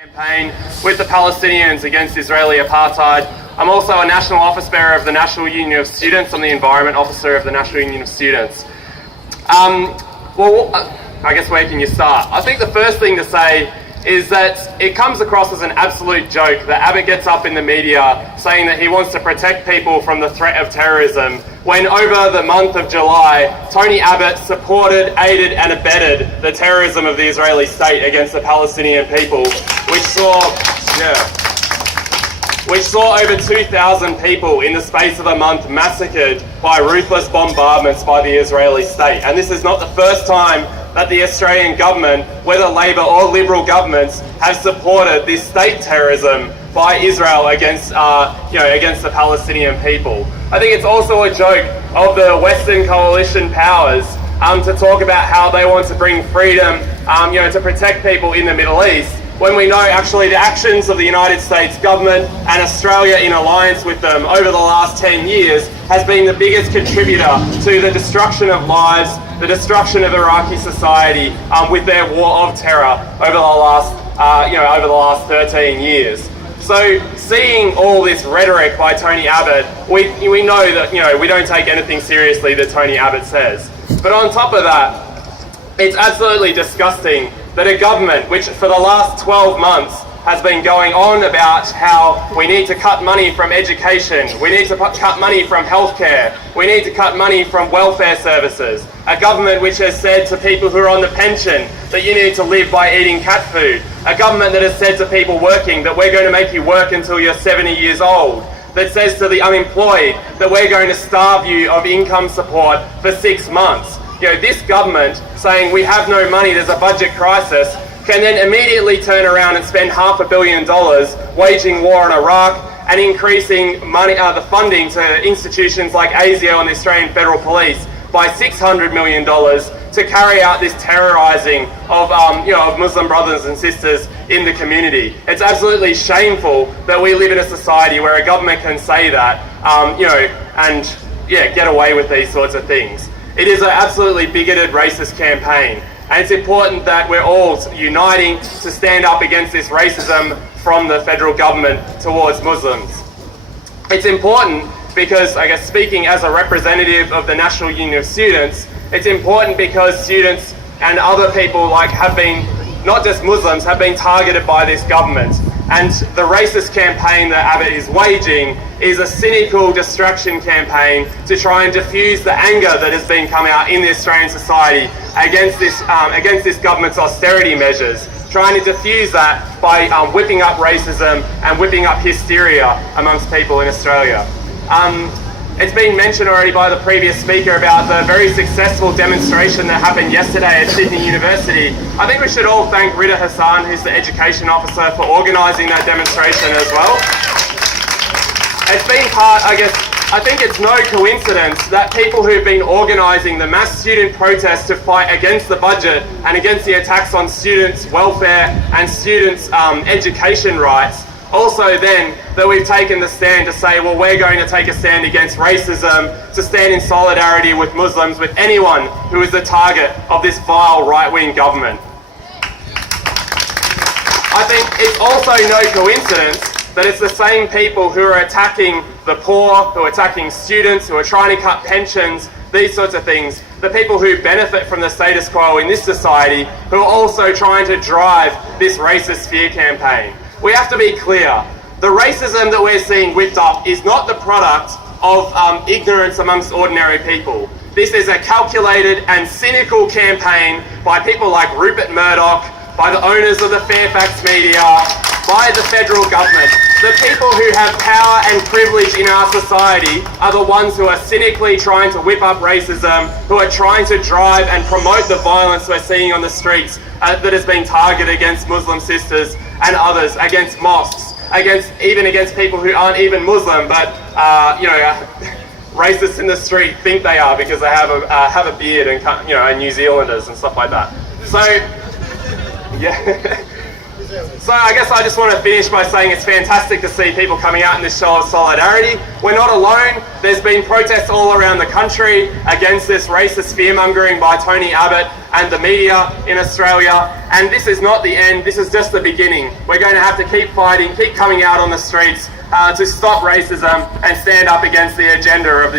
campaign with the Palestinians against Israeli apartheid. I'm also a national office bearer of the National Union of Students. I'm the environment officer of the National Union of Students. I guess where can you start? I think the first thing to say is that it comes across as an absolute joke that Abbott gets up in the media saying that he wants to protect people from the threat of terrorism, when over the month of July, Tony Abbott supported, aided and abetted the terrorism of the Israeli state against the Palestinian people, which saw over 2,000 people in the space of a month massacred by ruthless bombardments by the Israeli state. And this is not the first time that the Australian government, whether Labor or Liberal governments, have supported this state terrorism by Israel against the Palestinian people. I think it's also a joke of the Western coalition powers to talk about how they want to bring freedom, to protect people in the Middle East, when we know actually the actions of the United States government and Australia in alliance with them over the last 10 years has been the biggest contributor to the destruction of lives, the destruction of Iraqi society with their war of terror over the last 13 years. So seeing all this rhetoric by Tony Abbott, we know that we don't take anything seriously that Tony Abbott says. But on top of that, it's absolutely disgusting that a government which for the last 12 months has been going on about how we need to cut money from education, we need to cut money from healthcare, we need to cut money from welfare services, a government which has said to people who are on the pension that you need to live by eating cat food, a government that has said to people working that we're going to make you work until you're 70 years old, that says to the unemployed that we're going to starve you of income support for 6 months. This government saying we have no money, there's a budget crisis, can then immediately turn around and spend $500 million waging war in Iraq and increasing the funding to institutions like ASIO and the Australian Federal Police by $600 million to carry out this terrorising of Muslim brothers and sisters in the community. It's absolutely shameful that we live in a society where a government can say that, get away with these sorts of things. It is an absolutely bigoted, racist campaign, and it's important that we're all uniting to stand up against this racism from the federal government towards Muslims. It's important because, I guess, speaking as a representative of the National Union of Students, it's important because students and other people have been, not just Muslims, have been targeted by this government. And the racist campaign that Abbott is waging is a cynical distraction campaign to try and diffuse the anger that has been coming out in the Australian society against this government's austerity measures, trying to diffuse that by whipping up racism and whipping up hysteria amongst people in Australia. It's been mentioned already by the previous speaker about the very successful demonstration that happened yesterday at Sydney University. I think we should all thank Rita Hassan, who's the education officer, for organising that demonstration as well. It's been I think it's no coincidence that people who've been organising the mass student protests to fight against the budget and against the attacks on students' welfare and students' education rights, also then that we've taken the stand to say, well, we're going to take a stand against racism, to stand in solidarity with Muslims, with anyone who is the target of this vile right-wing government. I think it's also no coincidence that it's the same people who are attacking the poor, who are attacking students, who are trying to cut pensions, these sorts of things, the people who benefit from the status quo in this society, who are also trying to drive this racist fear campaign. We have to be clear. The racism that we're seeing whipped up is not the product of ignorance amongst ordinary people. This is a calculated and cynical campaign by people like Rupert Murdoch, by the owners of the Fairfax media, by the federal government. The people who have power and privilege in our society are the ones who are cynically trying to whip up racism, who are trying to drive and promote the violence we're seeing on the streets that has been targeted against Muslim sisters and others, against mosques, against people who aren't even Muslim, but racists in the street think they are because they have a beard and New Zealanders and stuff like that. So, yeah. So I guess I just want to finish by saying it's fantastic to see people coming out in this show of solidarity. We're not alone. There's been protests all around the country against this racist fear-mongering by Tony Abbott and the media in Australia. And this is not the end. This is just the beginning. We're going to have to keep fighting, keep coming out on the streets to stop racism and stand up against the agenda of this